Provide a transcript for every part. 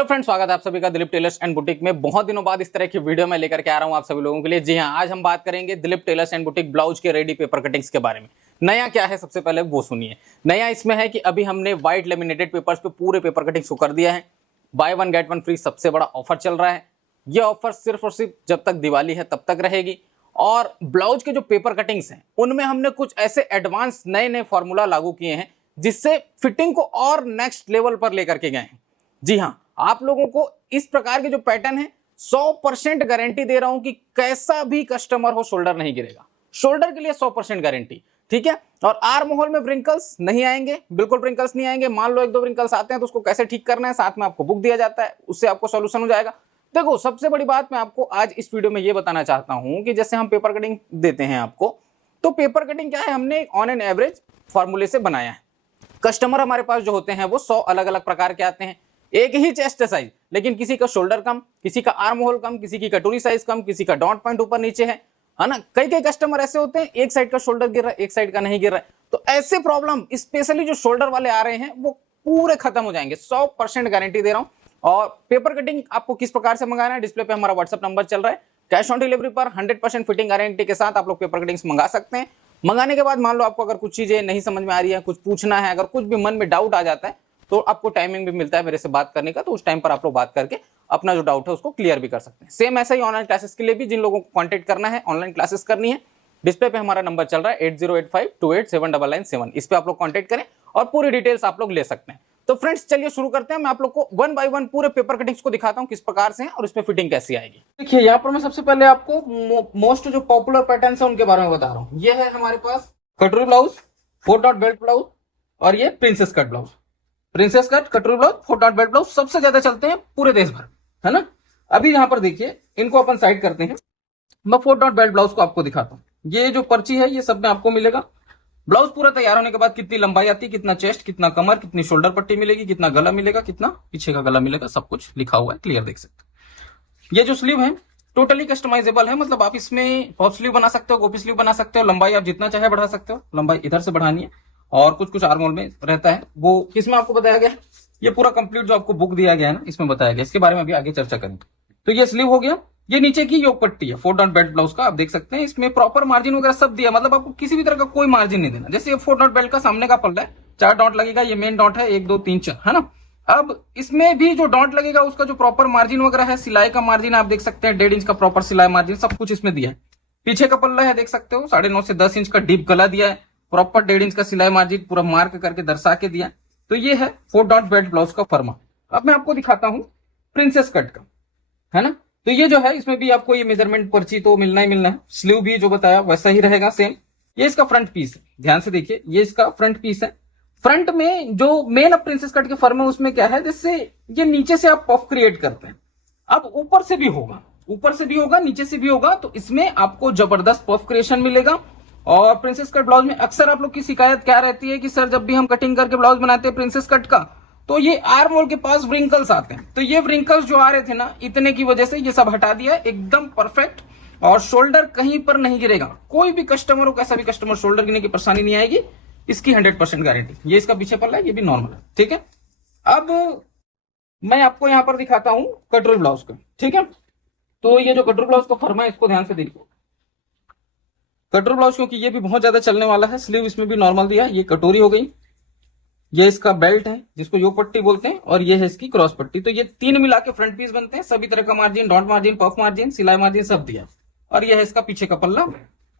Hello friends, स्वागत है आप सभी का दिलीप टेलर्स एंड बुटीक में। बहुत दिनों बाद इस तरह की वीडियो में लेकर के आ रहा हूं आप सभी लोगों के लिए। जी हां, आज हम बात करेंगे Dilip tailors and boutique blouse के रेडी पेपर कटिंग्स के बारे में। नया क्या है सबसे पहले वो सुनिए। नया इसमें है कि अभी हमने व्हाइट लेमिनेटेड पेपर्स पे पूरे पेपर कटिंग्स को कर दिया है। By one get one free सबसे बड़ा ऑफर चल रहा है। यह ऑफर सिर्फ और सिर्फ जब तक दिवाली है तब तक रहेगी। और ब्लाउज के जो पेपर कटिंग्स हैं उनमें हमने कुछ ऐसे एडवांस नए नए फॉर्मूला लागू किए हैं जिससे फिटिंग को और नेक्स्ट लेवल पर लेकर के गए हैं। जी हाँ, आप लोगों को इस प्रकार के जो पैटर्न है 100% गारंटी दे रहा हूं कि कैसा भी कस्टमर हो शोल्डर नहीं गिरेगा। शोल्डर के लिए 100% गारंटी, ठीक है। और आर्म होल में व्रिंकल्स नहीं आएंगे, बिल्कुल व्रिंकल्स नहीं आएंगे। मान लो एक दो व्रिंकल्स आते हैं तो उसको कैसे ठीक करना है, साथ में आपको बुक दिया जाता है, उससे आपको सॉल्यूशन हो जाएगा। देखो, सबसे बड़ी बात मैं आपको आज इस वीडियो में यह बताना चाहता हूं कि जैसे हम पेपर कटिंग देते हैं आपको, तो पेपर कटिंग क्या है, हमने ऑन एन एवरेज फॉर्मूले से बनाया है। कस्टमर हमारे पास जो होते हैं वो 100 अलग अलग प्रकार के आते हैं, एक ही चेस्ट साइज, लेकिन किसी का शोल्डर कम, किसी का आर्म होल कम, किसी की कटोरी साइज कम, किसी का डॉट पॉइंट ऊपर नीचे है ना। कई कई कस्टमर ऐसे होते हैं एक साइड का शोल्डर गिर रहा है, एक साइड का नहीं गिर रहा है। तो ऐसे प्रॉब्लम स्पेशली जो शोल्डर वाले आ रहे हैं वो पूरे खत्म हो जाएंगे। 100% गारंटी दे रहा हूं। और पेपर कटिंग आपको किस प्रकार से मंगाना है, डिस्प्ले पे हमारा व्हाट्सएप नंबर चल रहा है। कैश ऑन डिलीवरी पर 100% फिटिंग गारंटी के साथ आप लोग पेपर कटिंग्स मंगा सकते हैं। मंगाने के बाद मान लो आपको अगर कुछ चीजें नहीं समझ में आ रही है, कुछ पूछना है, अगर कुछ भी मन में डाउट आ जाता है तो आपको टाइमिंग भी मिलता है मेरे से बात करने का। तो उस टाइम पर आप लोग बात करके अपना जो डाउट है उसको क्लियर भी कर सकते हैं। सेम ऐसा ही ऑनलाइन क्लासेस के लिए भी, जिन लोगों को कांटेक्ट करना है, ऑनलाइन क्लासेस करनी है, डिस्प्ले पे हमारा नंबर चल रहा है 8085287997। इस पे आप लोग कांटेक्ट करें और पूरी डिटेल्स आप लोग ले सकते हैं। तो फ्रेंड्स चलिए शुरू करते हैं। मैं आप लोग को वन बाय वन पूरे पेपर कटिंग्स को दिखाता हूं किस प्रकार से है और इसमें फिटिंग कैसी आएगी। देखिए, यहाँ पर मैं सबसे पहले आपको मोस्ट जो पॉपुलर पैटर्न है उनके बारे में बता रहा हूँ। ये है हमारे पास कटोरी ब्लाउज, 4 डॉट बेल्ट ब्लाउज और ये princess cut blouse. Princess cut, कटोरी ब्लाउज, 4 डॉट बेल्ट ब्लाउज सबसे ज्यादा चलते हैं पूरे देश भर, है ना। अभी यहां पर देखिए, इनको अपन साइड करते हैं। मैं 4 डॉट बेल्ट ब्लाउज को आपको दिखाता हूं। ये जो पर्ची है ये सब में आपको मिलेगा। ब्लाउज पूरा तैयार होने के बाद कितनी लंबाई आती है, कितना चेस्ट, कितना कमर, कितनी शोल्डर पट्टी मिलेगी, कितना गला मिलेगा, कितना पीछे का गला मिलेगा, सब कुछ लिखा हुआ है, क्लियर देख सकते हैं। ये जो स्लीव है टोटली कस्टमाइजेबल है, मतलब आप इसमें पफ स्लीव बना सकते हो, गोपी स्लीव बना सकते हो, लंबाई आप जितना चाहे बढ़ा सकते हो। लंबाई इधर से बढ़ानी है और कुछ कुछ आर्म होल में रहता है, वो किसमें आपको बताया गया है। ये पूरा कंप्लीट जो आपको बुक दिया गया है ना, इसमें बताया गया। इसके बारे में अभी आगे चर्चा करेंगे। तो ये स्लीव हो गया। ये नीचे की योक पट्टी है 4 डॉट बेल्ट ब्लाउज का, आप देख सकते हैं। इसमें प्रॉपर मार्जिन वगैरह सब दिया, मतलब आपको किसी भी तरह का कोई मार्जिन नहीं देना। जैसे ये 4 डॉट बेल्ट का सामने का पल्ला है, 4 डॉट लगेगा, ये मेन डॉट है 1 2 3 4, है ना। अब इसमें भी जो डॉट लगेगा उसका जो प्रॉपर मार्जिन वगैरह है, सिलाई का मार्जिन आप देख सकते हैं, 1.5 इंच का प्रॉपर सिलाई मार्जिन, सब कुछ इसमें दिया है। पीछे का पल्ला है, देख सकते हो, 9.5 से 10 इंच का डीप गला दिया है, प्रॉपर 1.5 इंच का सिलाई मार्जिन पूरा मार्क करके दर्शा के दिया। तो ये है 4 डॉट बेल्ट ब्लाउज का फर्मा। अब मैं आपको दिखाता हूं प्रिंसेस कट का, है ना। तो ये जो है इसमें भी आपको ये मेजरमेंट पर्ची तो मिलना ही मिलना है। स्लीव भी जो बताया वैसा ही रहेगा, सेम। ये इसका फ्रंट पीस है, ध्यान से देखिए, ये इसका फ्रंट पीस है। फ्रंट में जो मेन अब प्रिंसेस कट के फर्म है उसमें क्या है, जैसे ये नीचे से आप पफ क्रिएट करते हैं, अब ऊपर से भी होगा, ऊपर से भी होगा, नीचे से भी होगा। तो इसमें आपको जबरदस्त पफ क्रिएशन मिलेगा। और प्रिंसेस कट ब्लाउज में अक्सर आप लोग की शिकायत क्या रहती है कि सर जब भी हम कटिंग करके ब्लाउज बनाते हैं प्रिंसेस कट का, तो ये आर्म होल के पास व्रिंकल्स आते हैं। तो ये व्रिंकल्स जो आ रहे थे ना, इतने की वजह से ये सब हटा दिया, एकदम परफेक्ट। और शोल्डर कहीं पर नहीं गिरेगा। कोई भी कस्टमर हो, कैसा भी कस्टमर, शोल्डर गिरने की परेशानी नहीं आएगी, इसकी 100% गारंटी। ये इसका पीछे पल्ला है, ये भी नॉर्मल है, ठीक है। अब मैं आपको यहां पर दिखाता हूं कटोरी ब्लाउज का, ठीक है। तो ये जो कटोरी ब्लाउज का फर्मा है इसको ध्यान से देखिए। कटोरी ब्लाउज क्योंकि ये भी बहुत ज्यादा चलने वाला है, स्लीव इसमें भी नॉर्मल दिया। ये कटोरी हो गई, ये इसका बेल्ट है जिसको योक पट्टी बोलते हैं, और ये है इसकी क्रॉस पट्टी। तो ये 3 मिला के फ्रंट पीस बनते हैं। सभी तरह का margin, dot margin, puff margin, सिलाई मार्जिन सब दिया। और ये है इसका पीछे का पल्ला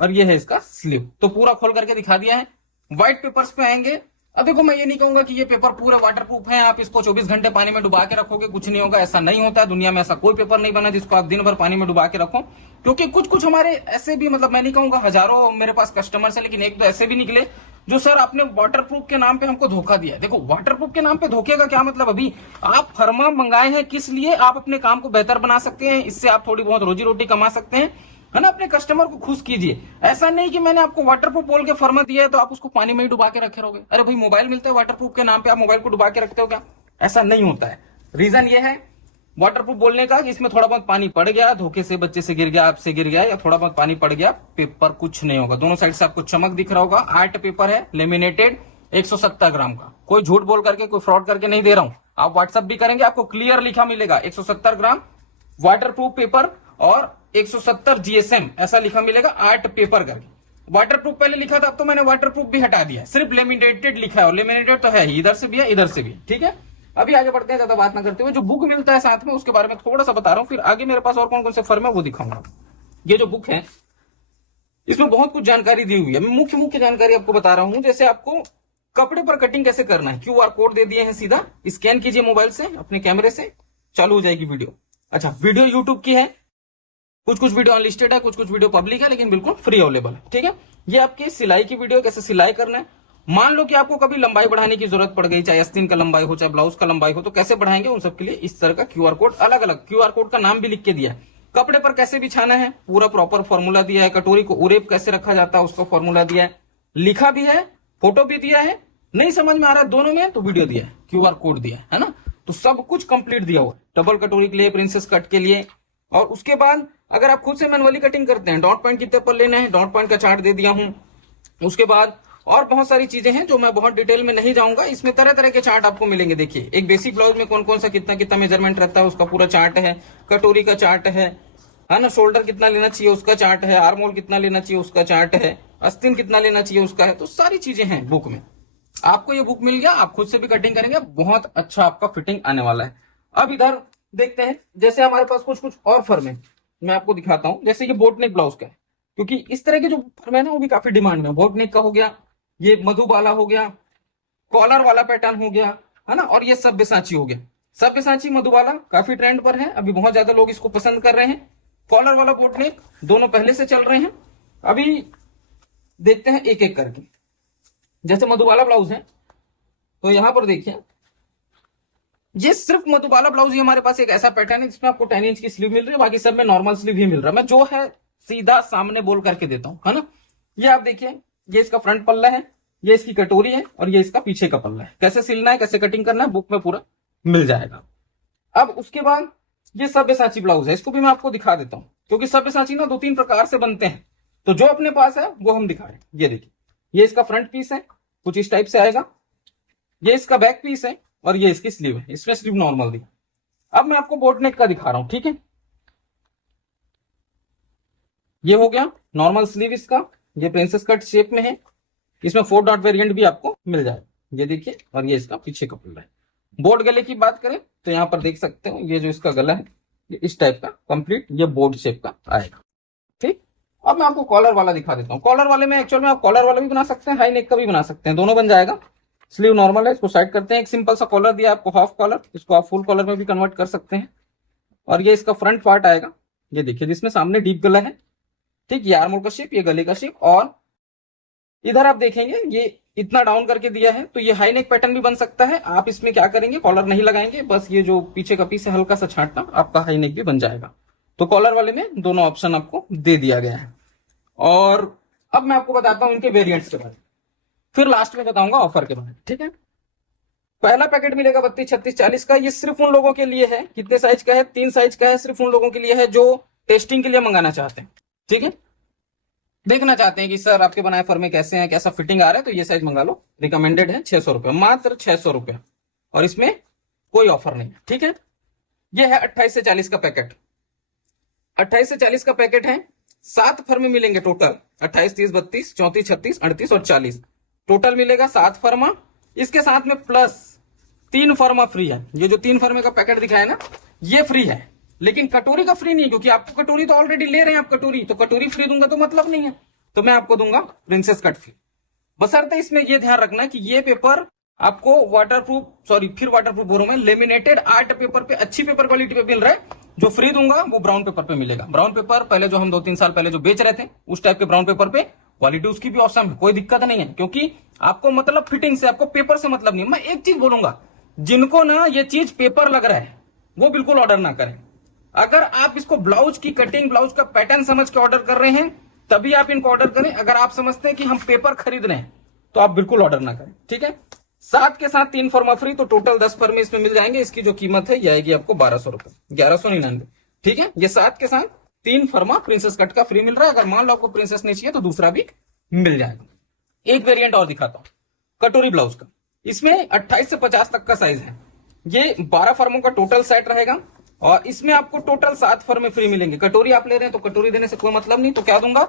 और ये है इसका स्लीव। तो पूरा खोल करके दिखा दिया है। व्हाइट पेपर्स पे आएंगे। अब देखो, मैं ये नहीं कहूंगा कि ये पेपर पूरे वाटरप्रूफ है, आप इसको 24 घंटे पानी में डुबा के रखोगे कुछ नहीं होगा, ऐसा नहीं होता है। दुनिया में ऐसा कोई पेपर नहीं बना जिसको आप दिन भर पानी में डुबा के रखो। क्योंकि कुछ कुछ हमारे ऐसे भी, मतलब मैं नहीं कहूंगा हजारों मेरे पास कस्टमर्स है, लेकिन एक दो ऐसे भी निकले जो सर आपने वाटरप्रूफ के नाम पे हमको धोखा दिया। देखो, वाटरप्रूफ के नाम पे धोखे का क्या मतलब, अभी आप फर्मा मंगाए हैं किस लिए, आप अपने काम को बेहतर बना सकते हैं, इससे आप थोड़ी बहुत रोजी रोटी कमा सकते हैं, है ना। अपने कस्टमर को खुश कीजिए। ऐसा नहीं कि मैंने आपको वाटरप्रूफ बोल के फर्मा दिया है तो आप उसको पानी में ही डुबा के रखे रहोगे। अरे भाई, मोबाइल मिलता है वाटरप्रूफ के नाम पे, आप मोबाइल को डुबा के रखते हो क्या? ऐसा नहीं होता है। रीजन ये है वाटरप्रूफ बोलने का कि इसमें थोड़ा बहुत पानी पड़ गया, धोखे से बच्चे से गिर गया, आपसे गिर गया, या थोड़ा बहुत पानी पड़ गया, पेपर कुछ नहीं होगा। दोनों साइड से आपको चमक दिख रहा होगा। आर्ट पेपर है, लेमिनेटेड, 170 ग्राम का। कोई झूठ बोल करके, कोई फ्रॉड करके नहीं दे रहा हूं। आप व्हाट्सअप भी करेंगे, आपको क्लियर लिखा मिलेगा 170 ग्राम वाटरप्रूफ पेपर और 170 जीएसएम ऐसा लिखा मिलेगा, आर्ट पेपर करके। वाटरप्रूफ पहले लिखा था, अब तो मैंने वाटरप्रूफ भी हटा दिया, सिर्फ लेमिनेटेड लिखा है, और लेमिनेटेड तो है ही, इधर से भी है इधर से भी, ठीक है। अभी आगे बढ़ते हैं, ज्यादा बात ना करते हुए, जो बुक मिलता है साथ में उसके बारे में थोड़ा सा बता रहा हूं, फिर आगे मेरे पास और कौन कौन से फर्म है वो दिखाऊंगा। ये जो बुक है इसमें बहुत कुछ जानकारी दी हुई है, मैं मुख्य मुख्य जानकारी आपको बता रहा हूं। जैसे आपको कपड़े पर कटिंग कैसे करना है, क्यूआर कोड दे दिए हैं, सीधा स्कैन कीजिए मोबाइल से अपने कैमरे से, चालू हो जाएगी वीडियो। अच्छा, वीडियो यूट्यूब की है, कुछ कुछ वीडियो अनलिस्टेड है, कुछ कुछ वीडियो पब्लिक है, लेकिन बिल्कुल फ्री अवेलेबल है, ठीक है। ये आपकी सिलाई की वीडियो, कैसे सिलाई करना है। मान लो कि आपको कभी लंबाई बढ़ाने की जरूरत पड़ गई, चाहे आस्तीन का लंबाई हो चाहे ब्लाउज का लंबाई हो, तो कैसे बढ़ाएंगे उन सबके लिए इस तरह का क्यूआर कोड, अलग अलग क्यूआर कोड का नाम भी लिख के दिया है। कपड़े पर कैसे बिछाना है पूरा प्रॉपर फॉर्मूला दिया है, कटोरी को उरेप कैसे रखा जाता है उसका फॉर्मूला दिया है, लिखा भी है, फोटो भी दिया है। नहीं समझ में आ रहा है दोनों में तो वीडियो दिया है, क्यूआर कोड दिया है ना, तो सब कुछ कंप्लीट दिया हुआ है, डबल कटोरी के लिए, प्रिंसेस कट के लिए। और उसके बाद अगर आप खुद से मैनुअली कटिंग करते हैं, डॉट पॉइंट कितने पर लेना है, डॉट पॉइंट का चार्ट दे दिया हूं। उसके बाद और बहुत सारी चीजें हैं जो मैं बहुत डिटेल में नहीं जाऊंगा, इसमें तरह तरह के चार्ट आपको मिलेंगे। देखिए, एक बेसिक ब्लाउज में कौन कौन सा कितना कितना मेजरमेंट रहता है उसका पूरा चार्ट है, कटोरी का चार्ट है ना, शोल्डर कितना लेना चाहिए उसका चार्ट है, आर्म होल कितना लेना चाहिए उसका चार्ट है, आस्तीन कितना लेना चाहिए उसका है, तो सारी चीजें हैं बुक में। आपको ये बुक मिल गया, आप खुद से भी कटिंग करेंगे, बहुत अच्छा आपका फिटिंग आने वाला है। अब इधर देखते हैं, जैसे हमारे पास कुछ कुछ और फर्म है, मैं आपको दिखाता हूं। जैसे ये बोट नेक ब्लाउज का है, क्योंकि इस तरह के जो फर्म है ना वो भी काफी डिमांड में। बोट नेक का हो गया, ये मधुबाला हो गया, कॉलर वाला पैटर्न हो गया, है ना, और ये सब्यसाची हो गया। सब्यसाची मधुबाला काफी ट्रेंड पर है, अभी बहुत ज्यादा लोग इसको पसंद कर रहे हैं। कॉलर वाला बोट नेक दोनों पहले से चल रहे हैं। अभी देखते हैं एक एक करके। जैसे मधुबाला ब्लाउज है तो यहां पर देखिए, ये सिर्फ मधुबाला ब्लाउज ही हमारे पास एक ऐसा पैटर्न है जिसमें आपको 10 इंच की स्लीव मिल रही है, बाकी सब में नॉर्मल स्लीव ही मिल रहा है। मैं जो है सीधा सामने बोल करके देता हूं, है ना। ये आप देखिए, ये इसका फ्रंट पल्ला है, ये इसकी कटोरी है, और ये इसका पीछे का पल्ला है। कैसे सिलना है, कैसे कटिंग करना है, बुक में पूरा मिल जाएगा। अब उसके बाद ये सब्यसाची ब्लाउज है, इसको भी मैं आपको दिखा देता हूं, क्योंकि सब्यसाची ना 2-3 प्रकार से बनते हैं, तो जो अपने पास है वो हम दिखा रहे हैं। ये देखिए, ये इसका फ्रंट पीस है, कुछ इस टाइप से आएगा, ये इसका बैक पीस है, और ये इसकी स्लीव है, इसमें स्लीव नॉर्मल दी। अब मैं आपको बोट नेक का दिखा रहा हूं, ठीक है। ये हो गया नॉर्मल स्लीव इसका, ये प्रिंसेस कट शेप में है, इसमें 4 डॉट वेरिएंट भी आपको मिल जाएगा, ये देखिए, और ये इसका पीछे का पल्ला है। बोर्ड गले की बात करें तो यहां पर देख सकते हो, ये जो इसका गला है ये इस टाइप का कंप्लीट ये बोर्ड शेप का आएगा, ठीक। अब मैं आपको कॉलर वाला दिखा देता हूँ। कॉलर वाले में एक्चुअल में आप कॉलर वाला भी बना सकते हैं, हाई नेक का भी बना सकते हैं, दोनों बन जाएगा। स्लीव नॉर्मल है, इसको साइड करते हैं, एक सिंपल सा कॉलर दिया आपको, हाफ कॉलर, इसको आप फुल कॉलर में भी कन्वर्ट कर सकते हैं। और ये इसका फ्रंट पार्ट आएगा, ये देखिए, जिसमें सामने डीप गला है, ठीक, ये आर्म होल का शेप, ये गले का शेप। और इधर आप देखेंगे ये इतना डाउन करके दिया है, तो ये हाई नेक पैटर्न भी बन सकता है। आप इसमें क्या करेंगे, कॉलर नहीं लगाएंगे, बस ये जो पीछे का पीस है हल्का सा छांटना, आपका हाई नेक भी बन जाएगा। तो कॉलर वाले में दोनों ऑप्शन आपको दे दिया गया है। और अब मैं आपको बताता हूं इनके वेरिएंट्स के बारे में, फिर लास्ट में बताऊंगा ऑफर के बारे में, ठीक है। पहला पैकेट मिलेगा 32, 36, 40 का, ये सिर्फ उन लोगों के लिए है, कितने साइज का है, 3 साइज का है, सिर्फ उन लोगों के लिए है जो टेस्टिंग के लिए मंगाना चाहते हैं, ठीक है। देखना चाहते हैं कि सर आपके बनाए फर्मे कैसे हैं, कैसा फिटिंग आ रहा है, तो ये साइज मंगा लो, रिकमेंडेड है 600 रुपये, मात्र 600 रुपये, और इसमें कोई ऑफर नहीं है, ठीक है। ये है 28 से 40 का पैकेट, 28 से 40 का पैकेट है, 7 फर्मे मिलेंगे टोटल, 28, 30, 32, 34, 36, 38 और 40 टोटल मिलेगा 7 फर्मा। इसके साथ में प्लस 3 फर्मा फ्री है। ये जो 3 फर्मे का पैकेट दिखाया ना, ये फ्री है, लेकिन कटोरी का फ्री नहीं है, क्योंकि आपको कटोरी तो ऑलरेडी ले रहे हैं आप कटोरी, तो कटोरी फ्री दूंगा तो मतलब नहीं है, तो मैं आपको दूंगा प्रिंसेस कट फ्री। बशर्ते इसमें ये ध्यान रखना कि ये पेपर आपको वाटरप्रूफ बोरो में लेमिनेटेड आर्ट पेपर पे, अच्छी पेपर क्वालिटी पे मिल रहा है। जो फ्री दूंगा वो ब्राउन पेपर पे मिलेगा। ब्राउन पेपर पहले जो हम 2-3 साल पहले जो बेच रहे थे, उस टाइप के ब्राउन पेपर पे क्वालिटी उसकी भी औसम है, कोई दिक्कत नहीं है, क्योंकि आपको मतलब फिटिंग से, आपको पेपर से मतलब नहीं। मैं एक चीज बोलूंगा, जिनको ना ये चीज पेपर लग रहा है वो बिल्कुल ऑर्डर ना करें। अगर आप इसको ब्लाउज की कटिंग, ब्लाउज का पैटर्न समझ के ऑर्डर कर रहे हैं, तभी आप इनको ऑर्डर करें। अगर आप समझते हैं कि हम पेपर खरीद रहे हैं, तो आप बिल्कुल ऑर्डर ना करें, ठीक है। 7 के साथ 3 फर्मा फ्री, तो टोटल 10 फर्मे इसमें मिल जाएंगे। इसकी जो कीमत है ये आएगी आपको 1200 रुपए, 1199, ठीक है। ये 7 के साथ 3 फर्मा प्रिंसेस कट का फ्री मिल रहा है। अगर मान लो आपको प्रिंसेस नहीं चाहिए तो दूसरा भी मिल जाएगा। एक वेरिएंट और दिखाता हूं, कटोरी ब्लाउज का। इसमें 28 से 50 तक का साइज है। ये 12 फर्मों का टोटल सेट रहेगा और इसमें आपको टोटल 7 फर्में फ्री मिलेंगे। कटोरी आप ले रहे हैं तो कटोरी देने से कोई मतलब नहीं, तो क्या दूंगा,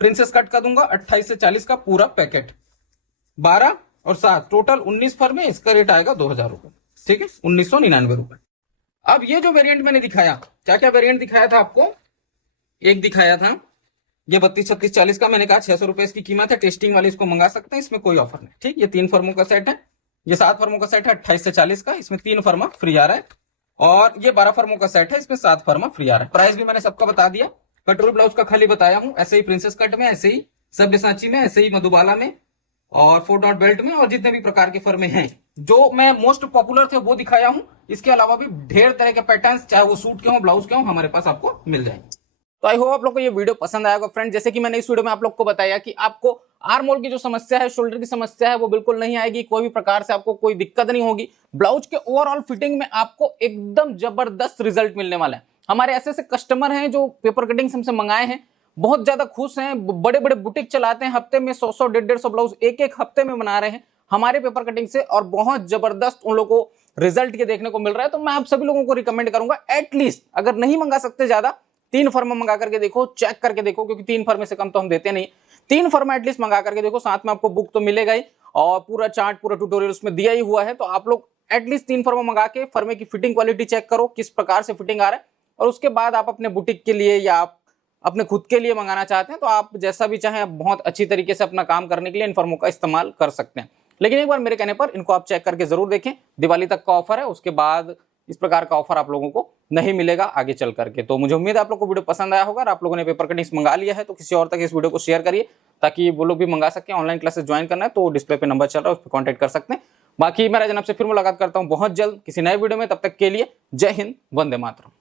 प्रिंसेस कट का दूंगा 28 से 40 का पूरा पैकेट। 12 और 7 टोटल 19 फर्में, इसका रेट आएगा 2000 रुपए, ठीक है, 1999 रुपए। अब ये जो वेरिएंट मैंने दिखाया, क्या क्या वेरिएंट दिखाया था आपको, एक दिखाया था ये 32, 36, 40 का, मैंने कहा 600 रुपए इसकी कीमत है, टेस्टिंग वाले इसको मंगा सकते हैं, इसमें कोई ऑफर नहीं, ठीक। ये 3 फर्मों का सेट है, ये 7 फर्मों का सेट है 28 से 40 का, इसमें 3 फर्मा फ्री आ रहा है, और ये 12 फर्मों का सेट है, इसमें 7 फर्मा फ्री आ रहा है। प्राइस भी मैंने सबका बता दिया, कटोरी ब्लाउज का खाली बताया हूं, ऐसे ही प्रिंसेस कट में, ऐसे ही सब्यसाची में, ऐसे ही मधुबाला में और 4 डॉट बेल्ट में, और जितने भी प्रकार के फर्मे हैं जो मैं मोस्ट पॉपुलर थे वो दिखाया हूं। इसके अलावा भी ढेर तरह के पैटर्न्स, चाहे वो सूट के हों, ब्लाउज के हों, हमारे पास आपको मिल जाएंगे। तो आई होप आप लोग को ये वीडियो पसंद आएगा फ्रेंड। जैसे कि मैंने इस वीडियो में आप लोग को बताया कि आपको आर्म होल की जो समस्या है, शोल्डर की समस्या है, वो बिल्कुल नहीं आएगी, कोई भी प्रकार से आपको कोई दिक्कत नहीं होगी। ब्लाउज के ओवरऑल फिटिंग में आपको एकदम जबरदस्त रिजल्ट मिलने वाला है। हमारे ऐसे ऐसे कस्टमर हैं जो पेपर कटिंग्स हमसे मंगाए हैं, बहुत ज्यादा खुश हैं, बड़े बड़े बुटीक चलाते हैं, हफ्ते में 100-100, 150-150 ब्लाउज एक हफ्ते में बना रहे हैं हमारे पेपर कटिंग से, और बहुत जबरदस्त उन लोगों को रिजल्ट ये देखने को मिल रहा है। तो मैं आप सभी लोगों को रिकमेंड करूंगा, एटलीस्ट अगर नहीं मंगा सकते ज्यादा, 3 फर्मा मंगा करके देखो, चेक करके देखो, क्योंकि 3 फर्मे से कम तो हम देते नहीं। 3 फर्मा एटलीस्ट मंगा करके देखो, साथ में आपको बुक तो मिलेगा ही, और पूरा चार्ट, पूरा ट्यूटोरियल उसमें दिया ही हुआ है। तो आप लोग एटलीस्ट 3 फर्मा मंगा के फर्मे की फिटिंग क्वालिटी चेक करो, किस प्रकार से फिटिंग आ रहा है, और उसके बाद आप अपने बुटीक के लिए या आप अपने खुद के लिए मंगाना चाहते हैं तो आप जैसा भी चाहें बहुत अच्छी तरीके से अपना काम करने के लिए इन फर्मों का इस्तेमाल कर सकते हैं। लेकिन एक बार मेरे कहने पर इनको आप चेक करके जरूर देखें, दिवाली तक का ऑफर है, उसके बाद इस प्रकार का ऑफर आप लोगों को नहीं मिलेगा आगे चल करके। तो मुझे उम्मीद है आप लोगों को वीडियो पसंद आया होगा, और आप लोगों ने पेपर कटिंग्स मंगा लिया है तो किसी और तक इस वीडियो को शेयर करिए, ताकि वो लोग भी मंगा सकें। ऑनलाइन क्लासेस ज्वाइन करना है तो डिस्प्ले पे नंबर चल रहा है, उस पर कॉन्टैक्ट कर सकते हैं। बाकी मैं राजन आपसे फिर मुलाकात करता हूं बहुत जल्द किसी नए वीडियो में, तब तक के लिए जय हिंद, वंदे मातरम।